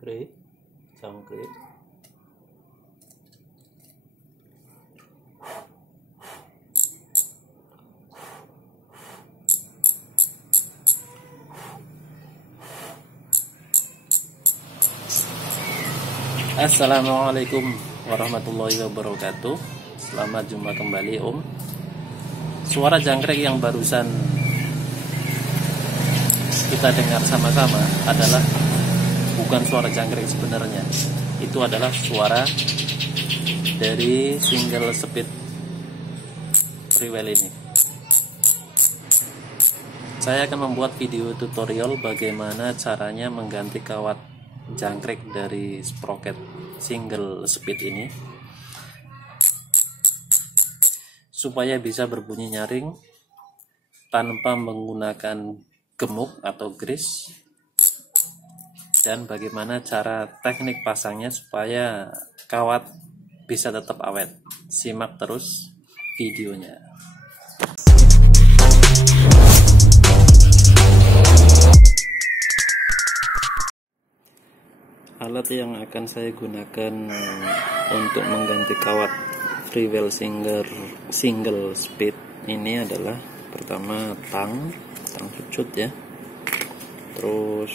jangkrik. Assalamualaikum warahmatullahi wabarakatuh. Selamat jumpa kembali Om. Suara jangkrik yang barusan kita dengar sama-sama adalah bukan suara jangkrik sebenarnya. Itu adalah suara dari single speed freewheel ini. Saya akan membuat video tutorial bagaimana caranya mengganti kawat jangkrik dari sprocket single speed ini supaya bisa berbunyi nyaring tanpa menggunakan gemuk atau grease, dan bagaimana cara teknik pasangnya supaya kawat bisa tetap awet. Simak terus videonya. Alat yang akan saya gunakan untuk mengganti kawat freewheel single speed ini adalah pertama tang sucut ya. Terus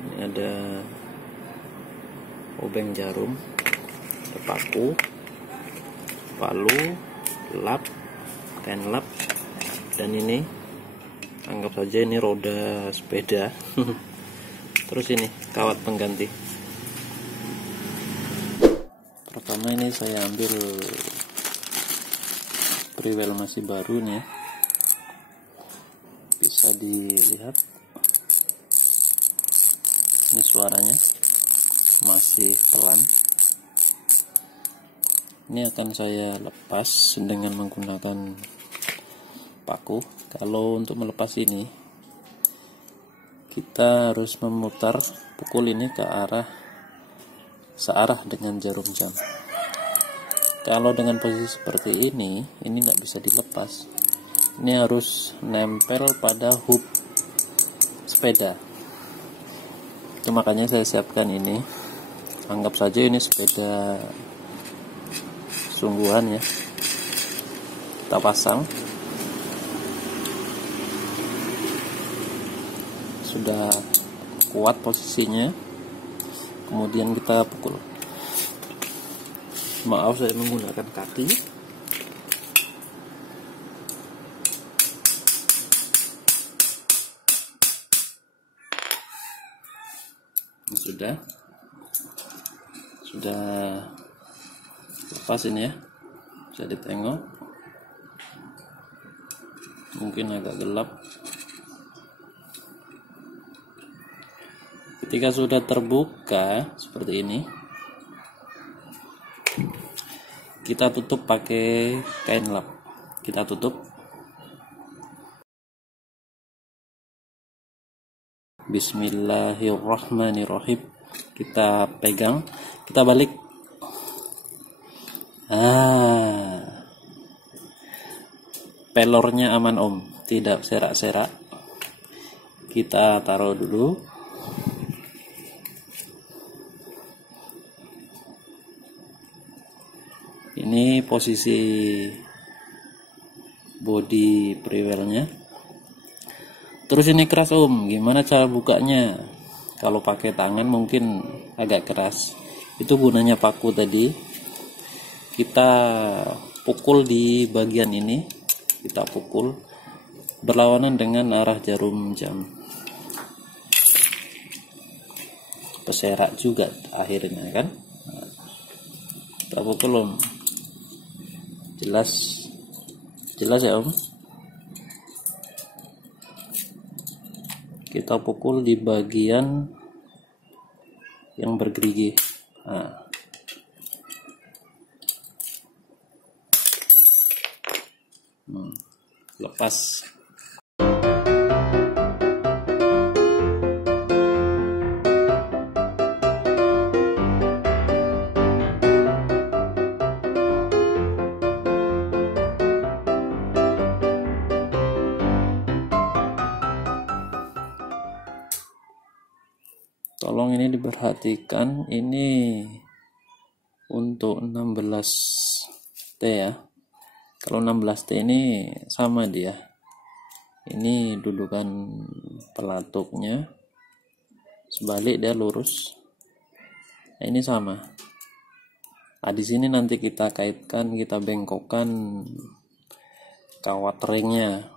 ini ada obeng jarum, ada paku, palu, lap, kain lap, dan ini anggap saja ini roda sepeda. Terus ini kawat pengganti. Pertama ini saya ambil freewheel masih baru nih ya. Bisa dilihat ini suaranya masih pelan. Ini akan saya lepas dengan menggunakan paku. Kalau untuk melepas ini kita harus memutar pukul ini ke arah searah dengan jarum jam. Kalau dengan posisi seperti ini nggak bisa dilepas. Ini harus nempel pada hub sepeda. Itu makanya saya siapkan ini. Anggap saja ini sepeda sungguhan ya. Kita pasang. Sudah kuat posisinya. Kemudian kita pukul. Maaf, saya menggunakan kaki. Sudah lepas ini ya. Bisa ditengok. Mungkin agak gelap. Ketika sudah terbuka seperti ini, kita tutup pakai kain lap. Kita tutup. Bismillahirrahmanirrahim. Kita pegang, kita balik. Pelornya aman Om, tidak serak-serak. Kita taruh dulu. Ini posisi body freewheelnya. Terus ini keras Om, gimana cara bukanya? Kalau pakai tangan mungkin agak keras. Itu gunanya paku tadi. Kita pukul di bagian ini, kita pukul berlawanan dengan arah jarum jam. Peserak juga akhirnya kan. Kita pukul Om. Jelas ya Om. Kita pukul di bagian yang bergerigi. Lepas. Tolong ini diperhatikan, ini untuk 16T ya. Kalau 16T ini sama dia. Ini dudukan pelatuknya, sebalik dia lurus. Nah, ini sama. Nah, di sini nanti kita kaitkan, kita bengkokkan kawat ringnya.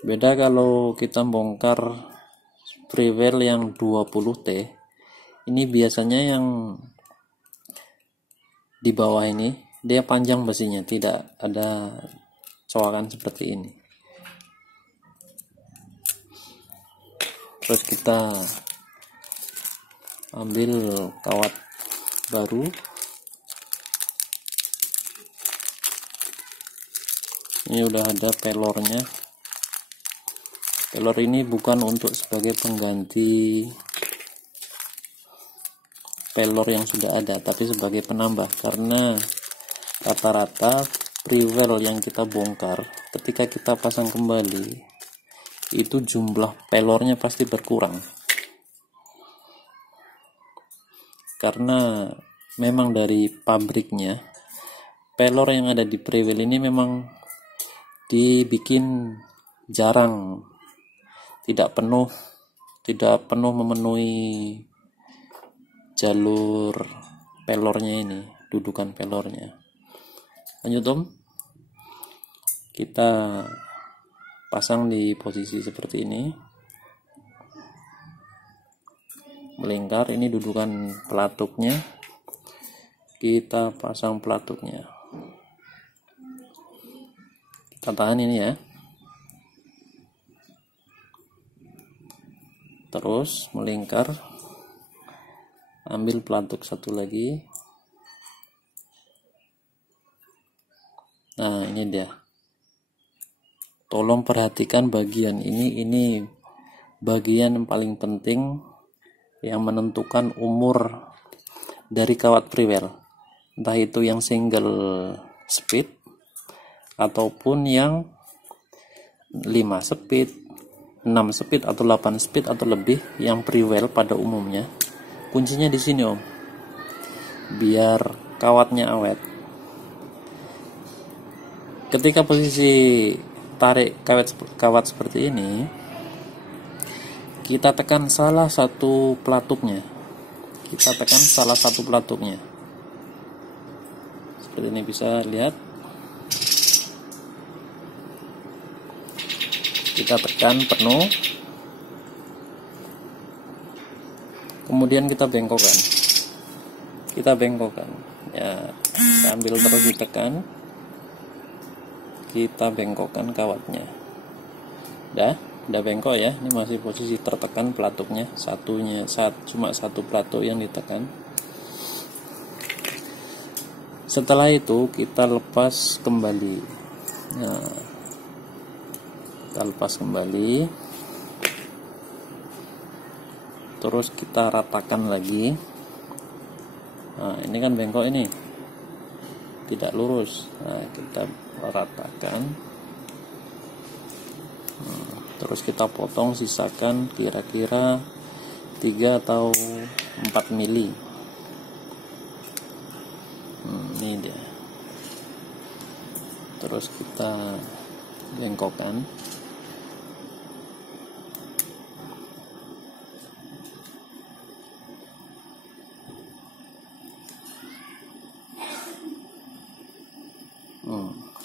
Beda kalau kita bongkar Freewell yang 20T, ini biasanya yang di bawah ini dia panjang besinya, tidak ada coakan seperti ini. Terus kita ambil kawat baru, ini udah ada pelornya. Pelor ini bukan untuk sebagai pengganti pelor yang sudah ada, tapi sebagai penambah, karena rata-rata Freewell yang kita bongkar ketika kita pasang kembali itu jumlah pelornya pasti berkurang, karena memang dari pabriknya pelor yang ada di Freewell ini memang dibikin jarang, tidak penuh memenuhi jalur pelornya ini, dudukan pelornya. Lanjut Om, kita pasang di posisi seperti ini, melingkar. Ini dudukan pelatuknya, kita pasang pelatuknya, kita tahan ini ya. Terus melingkar, ambil pelatuk satu lagi. Nah, ini dia. Tolong perhatikan bagian ini bagian yang paling penting yang menentukan umur dari kawat Freewell, entah itu yang single speed ataupun yang 5 speed, 6 speed atau 8 speed atau lebih, yang Freewell pada umumnya. Kuncinya di sini Om, biar kawatnya awet. Ketika posisi tarik kawat seperti ini, kita tekan salah satu pelatuknya. Seperti ini, bisa lihat. Kita tekan penuh, kemudian kita bengkokkan ya, sambil terus ditekan, kita bengkokkan kawatnya. Udah bengkok ya. Ini masih posisi tertekan pelatuknya, cuma satu pelatuk yang ditekan. Setelah itu kita lepas kembali. Nah, kita lepas kembali, terus kita ratakan lagi. Nah, ini kan bengkok, ini tidak lurus. Nah, kita ratakan. Terus kita potong, sisakan kira-kira 3 atau 4 mili. Ini dia. Terus kita bengkokkan.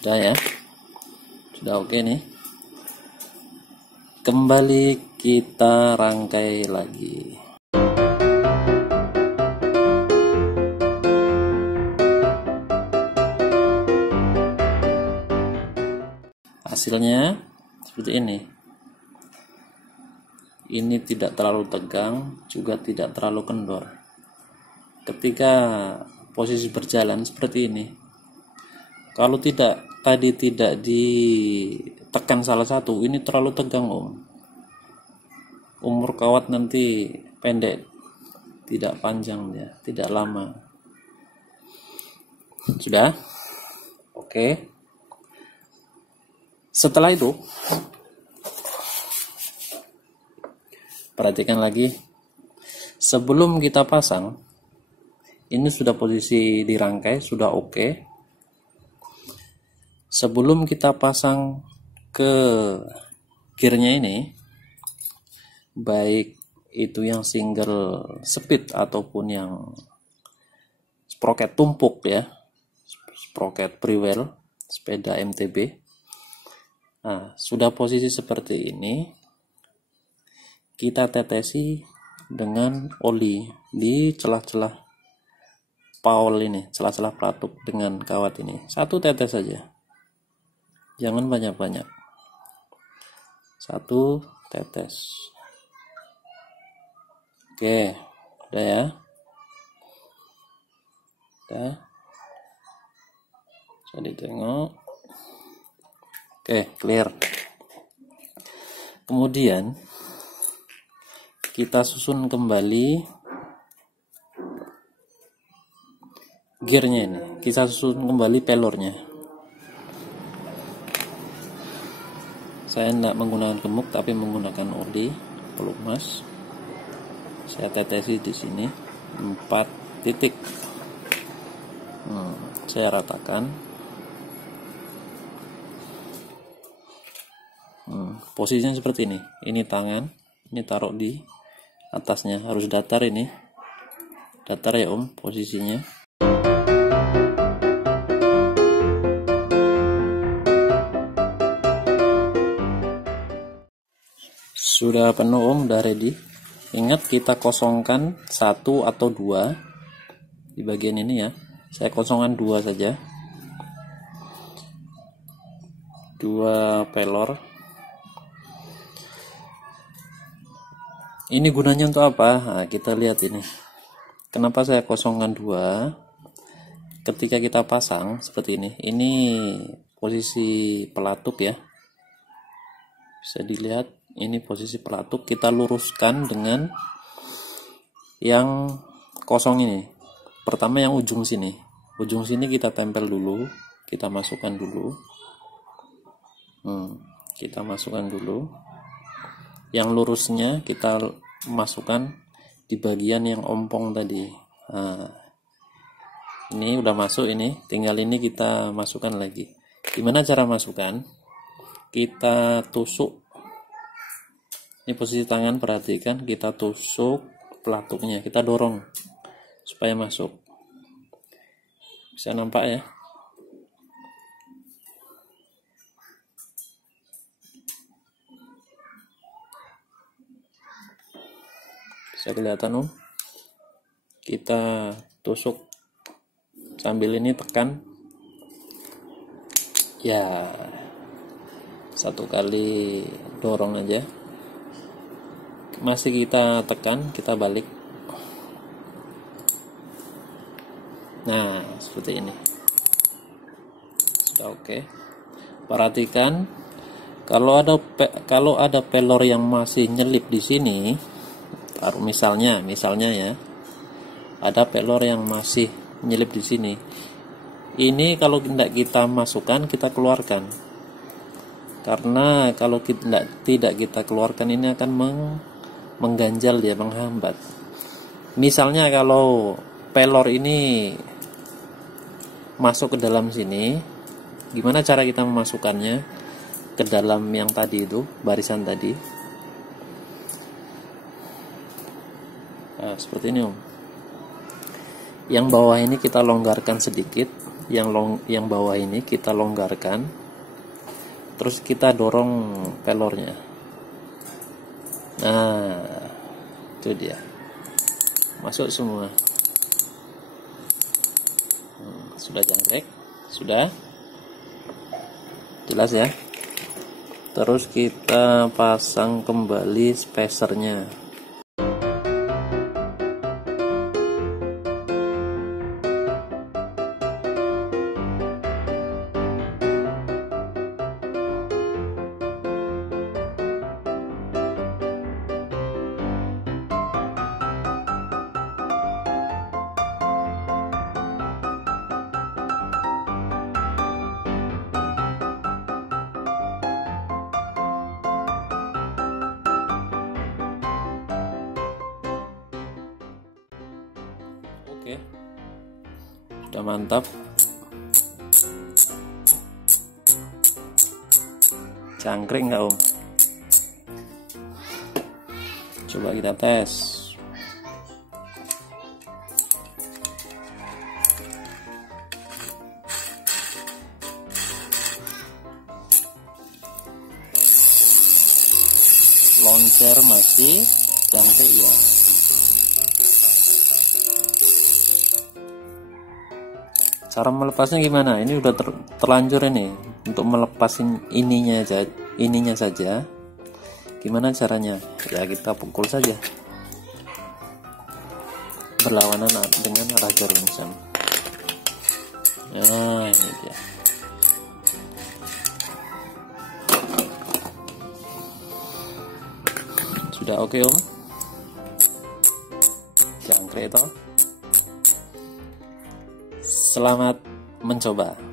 Sudah ya, sudah oke nih. Kembali kita rangkai lagi. Hasilnya seperti ini. Ini tidak terlalu tegang, juga tidak terlalu kendor. Ketika posisi berjalan seperti ini, kalau tidak ditekan salah satu, ini terlalu tegang Om. Umur kawat nanti pendek, tidak panjang ya, tidak lama. Sudah? Oke. Setelah itu, perhatikan lagi, sebelum kita pasang, ini sudah posisi dirangkai, sudah oke. Sebelum kita pasang ke gearnya ini, baik itu yang single speed ataupun yang sprocket tumpuk ya, sprocket Brewell sepeda MTB. Nah, sudah posisi seperti ini, kita tetesi dengan oli di celah-celah pawl ini, celah-celah pelatuk dengan kawat ini. Satu tetes saja, jangan banyak-banyak. Satu tetes. Oke, udah ya. Udah. Bisa ditengok. Oke, clear. Kemudian kita susun kembali gearnya ini. Kita susun kembali pelornya. Saya tidak menggunakan gemuk, tapi menggunakan oli pelumas. Saya tetesi di sini 4 titik. Saya ratakan. Posisinya seperti ini. Ini tangan, ini taruh di atasnya, harus datar ini. Datar ya Om posisinya. Sudah penuh Om, udah ready. Ingat kita kosongkan 1 atau 2 di bagian ini ya. Saya kosongkan 2 saja. 2 pelor. Ini gunanya untuk apa? Nah, kita lihat ini. Kenapa saya kosongkan 2? Ketika kita pasang seperti ini. Ini posisi pelatuk ya. Bisa dilihat, ini posisi pelatuk. Kita luruskan dengan yang kosong ini. Pertama yang ujung sini. Ujung sini kita tempel dulu. Kita masukkan dulu. Kita masukkan dulu. Yang lurusnya kita masukkan di bagian yang ompong tadi. Nah, ini udah masuk ini, tinggal ini kita masukkan lagi. Gimana cara masukkan? Kita tusuk. Ini posisi tangan, perhatikan, kita tusuk pelatuknya, kita dorong supaya masuk. Bisa nampak ya? Bisa kelihatan Om. Kita tusuk sambil ini tekan. Ya, 1 kali dorong aja. Masih kita tekan, kita balik. Nah, seperti ini. Sudah oke. Perhatikan, kalau ada pelor yang masih nyelip di sini, misalnya ya, ada pelor yang masih nyelip di sini. Ini kalau tidak kita masukkan, kita keluarkan. Karena kalau tidak kita keluarkan, ini akan mengganjal dia, menghambat. Misalnya kalau pelor ini masuk ke dalam sini, gimana cara kita memasukkannya ke dalam yang tadi itu, barisan tadi? Nah, seperti ini Om. Yang bawah ini kita longgarkan sedikit, yang bawah ini kita longgarkan, terus kita dorong pelornya. Nah, itu dia, masuk semua. Sudah jangkrik, sudah jelas ya. Terus kita pasang kembali spacernya. Oke, sudah mantap. Cangkrik nggak Om? Coba kita tes. Loncer masih, cangkrik ya. Cara melepasnya gimana? Ini udah terlanjur ini. Untuk melepasin ininya saja. Gimana caranya? Ya kita pukul saja. Berlawanan dengan arah jarum jam. Nah, ini dia. Sudah oke Om? Jangkrik toh? Selamat mencoba.